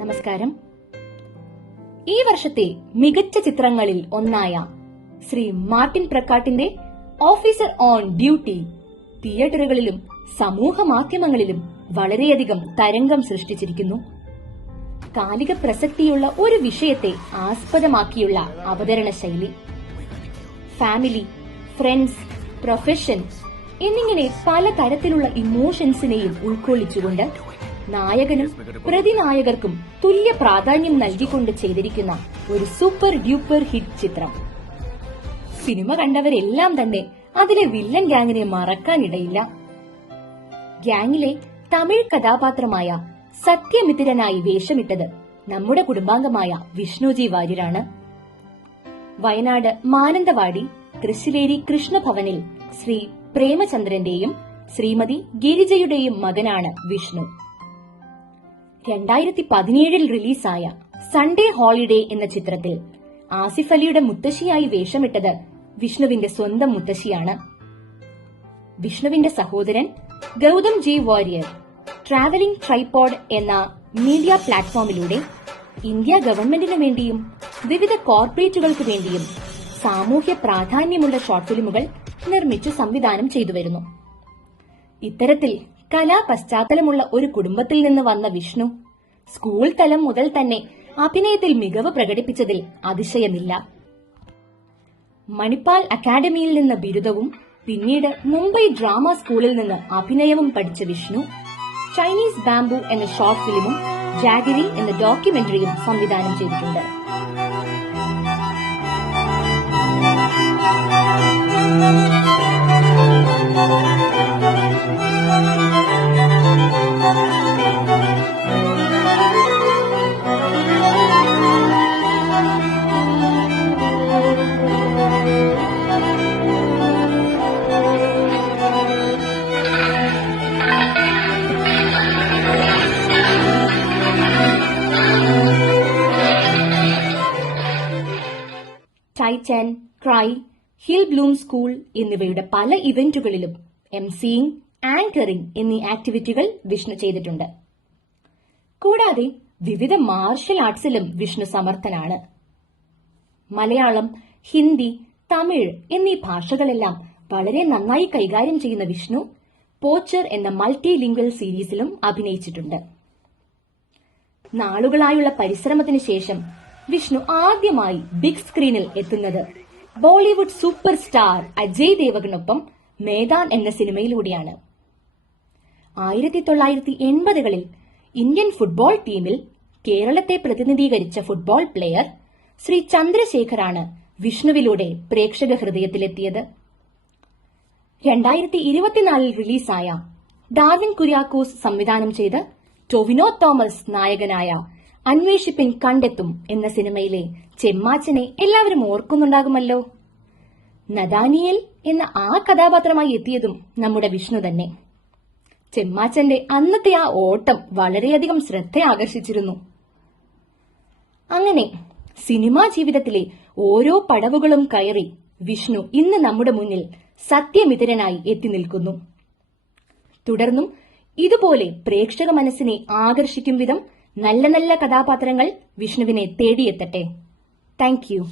നമസ്കാരം. ഈ വർഷത്തെ മികച്ച ചിത്രങ്ങളിൽ ഒന്നായ ശ്രീ മാർട്ടിൻ പ്രക്കാട്ടിന്റെ ഓഫീസർ ഓൺ ഡ്യൂട്ടി തിയേറ്ററുകളിലും സമൂഹ മാധ്യമങ്ങളിലും വളരെയധികം തരംഗം സൃഷ്ടിച്ചിരിക്കുന്നു. കാലിക പ്രസക്തിയുള്ള ഒരു വിഷയത്തെ ആസ്പദമാക്കിയുള്ള അവതരണ ശൈലി, ഫാമിലി, ഫ്രണ്ട്സ്, പ്രൊഫഷൻ എന്നിങ്ങനെ പല തരത്തിലുള്ള ഇമോഷൻസിനെയും ഉൾക്കൊള്ളിച്ചുകൊണ്ട് നായകനും പ്രതിനായകർക്കും തുല്യ പ്രാധാന്യം നൽകിക്കൊണ്ട് ചെയ്തിരിക്കുന്ന ഒരു സൂപ്പർ ഡ്യൂപ്പർ ഹിറ്റ് ചിത്രം. സിനിമ കണ്ടവരെല്ലാം തന്നെ അതിലെ വില്ലൻ ഗ്യാങ്ങിനെ മറക്കാനിടയില്ല. ഗ്യാങ്ങിലെ തമിഴ് കഥാപാത്രമായ സത്യമിത്രനായി വേഷമിട്ടത് നമ്മുടെ കുടുംബാംഗമായ വിഷ്ണുജി വാര്യരാണ്. വയനാട് മാനന്തവാടി തൃശ്ശിലേരി കൃഷ്ണഭവനിൽ ശ്രീ പ്രേമചന്ദ്രന്റെയും ശ്രീമതി ഗിരിജയുടെയും മകനാണ് വിഷ്ണു. 2017 റിലീസായ സൺഡേ ഹോളിഡേ എന്ന ചിത്രത്തിൽ ആസിഫ് അലിയുടെ മുത്തശ്ശിയായി വേഷമിട്ടത് വിഷ്ണുവിന്റെ സ്വന്തം മുത്തശ്ശിയാണ്. വിഷ്ണുവിന്റെ സഹോദരൻ Gautham G Warrier travelling tripod എന്ന മീഡിയ പ്ലാറ്റ്ഫോമിലൂടെ ഇന്ത്യ ഗവൺമെന്റിനു വേണ്ടിയും വിവിധ കോർപ്പറേറ്റുകൾക്ക് വേണ്ടിയും സാമൂഹ്യ പ്രാധാന്യമുള്ള ഷോർട്ട് ഫിലിമുകൾ നിർമ്മിച്ചു സംവിധാനം ചെയ്തുവരുന്നു. ഇത്തരത്തിൽ കലാ പശ്ചാത്തലമുള്ള ഒരു കുടുംബത്തിൽ നിന്ന് വന്ന വിഷ്ണു സ്കൂൾ തലം മുതൽ തന്നെ അഭിനയത്തിൽ മികവ് പ്രകടിപ്പിച്ചതിൽ അതിശയമില്ല. മണിപ്പാൽ അക്കാദമിയിൽ നിന്ന് ബിരുദവും പിന്നീട് മുംബൈ ഡ്രാമ സ്കൂളിൽ നിന്ന് അഭിനയവും പഠിച്ച വിഷ്ണു ചൈനീസ് ബാംബു എന്ന ഷോർട്ട് ഫിലിമും ജാഗരി എന്ന ഡോക്യുമെന്ററിയും സംവിധാനം ചെയ്തിട്ടുണ്ട്. Titan, cry, hill Bloom school എന്നിവയുടെ പല ഇവന്റുകളിലും എംസിയിങ്, ആങ്കറിംഗ് എന്നീ ആക്ടിവിറ്റികൾ വിഷ്ണു ചെയ്തിട്ടുണ്ട്. കൂടാതെ വിവിധ മാർഷൽ ആർട്സിലും വിഷ്ണു സമർത്ഥനാണ്. മലയാളം, ഹിന്ദി, തമിഴ് എന്നീ ഭാഷകളെല്ലാം വളരെ നന്നായി കൈകാര്യം ചെയ്യുന്ന വിഷ്ണു പോച്ചർ എന്ന മൾട്ടി ലിംഗ്വൽ സീരീസിലും അഭിനയിച്ചിട്ടുണ്ട്. നാളുകളായുള്ള പരിശ്രമത്തിന് ശേഷം വിഷ്ണു ആദ്യമായി ബിഗ് സ്ക്രീനിൽ എത്തുന്നത് ബോളിവുഡ് സൂപ്പർ സ്റ്റാർ അജയ് ദേവഗനൊപ്പം മേദാൻ എന്ന സിനിമയിലൂടെയാണ്. 1980കളിൽ ഇന്ത്യൻ ഫുട്ബോൾ ടീമിൽ കേരളത്തെ പ്രതിനിധീകരിച്ച ഫുട്ബോൾ പ്ലെയർ ശ്രീ ചന്ദ്രശേഖറാണ് വിഷ്ണുവിലൂടെ പ്രേക്ഷക ഹൃദയത്തിലെത്തിയത്. 2024 റിലീസായ ഡാർവിൻ കുര്യാക്കോസ് സംവിധാനം ചെയ്ത് ടൊവിനോ തോമസ് നായകനായ അന്വേഷിപ്പിൻ കണ്ടെത്തും എന്ന സിനിമയിലെ ചെമ്മാച്ചനെ എല്ലാവരും ഓർക്കുന്നുണ്ടാകുമല്ലോ. നദാനിയൽ എന്ന ആ കഥാപാത്രമായി എത്തിയതും നമ്മുടെ വിഷ്ണു തന്നെ. ചെമ്മാച്ചന്റെ അന്നത്തെ ആ ഓട്ടം വളരെയധികം ശ്രദ്ധ ആകർഷിച്ചിരുന്നു. അങ്ങനെ സിനിമാ ജീവിതത്തിലെ ഓരോ പടവുകളും കയറി വിഷ്ണു ഇന്ന് നമ്മുടെ മുന്നിൽ സത്യമിത്രനായി എത്തി നിൽക്കുന്നു. തുടർന്നും ഇതുപോലെ പ്രേക്ഷക മനസ്സിനെ ആകർഷിക്കും വിധം നല്ല നല്ല കഥാപാത്രങ്ങൾ വിഷ്ണുവിനെ തേടിയെത്തട്ടെ. Thank you.